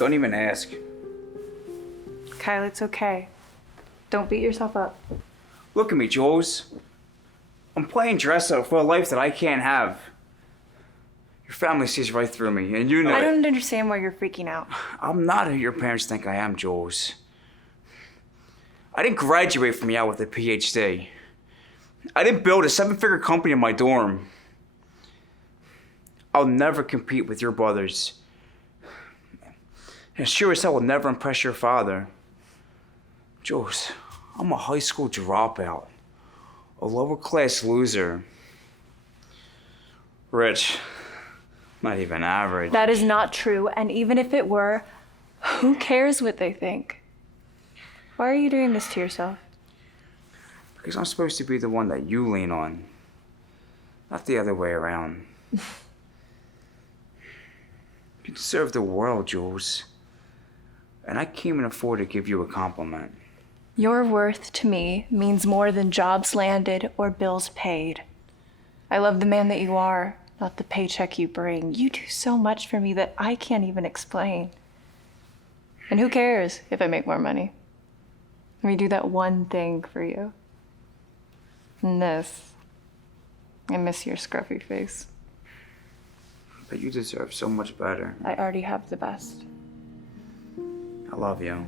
Don't even ask. Kyle, it's okay. Don't beat yourself up. Look at me, Jules. I'm playing dress up for a life that I can't have. Your family sees right through me, and you know I don't understand why you're freaking out. I'm not who your parents think I am, Jules. I didn't graduate from Yale with a PhD. I didn't build a 7-figure company in my dorm. I'll never compete with your brothers. And sure as hell will never impress your father. Jules, I'm a high school dropout. A lower class loser. Rich. Not even average. That is not true, and even if it were, who cares what they think? Why are you doing this to yourself? Because I'm supposed to be the one that you lean on. Not the other way around. You deserve the world, Jules. And I can't even afford to give you a compliment. Your worth to me means more than jobs landed or bills paid. I love the man that you are, not the paycheck you bring. You do so much for me that I can't even explain. And who cares if I make more money? Let me do that one thing for you. And this. I miss your scruffy face. But you deserve so much better. I already have the best. I love you.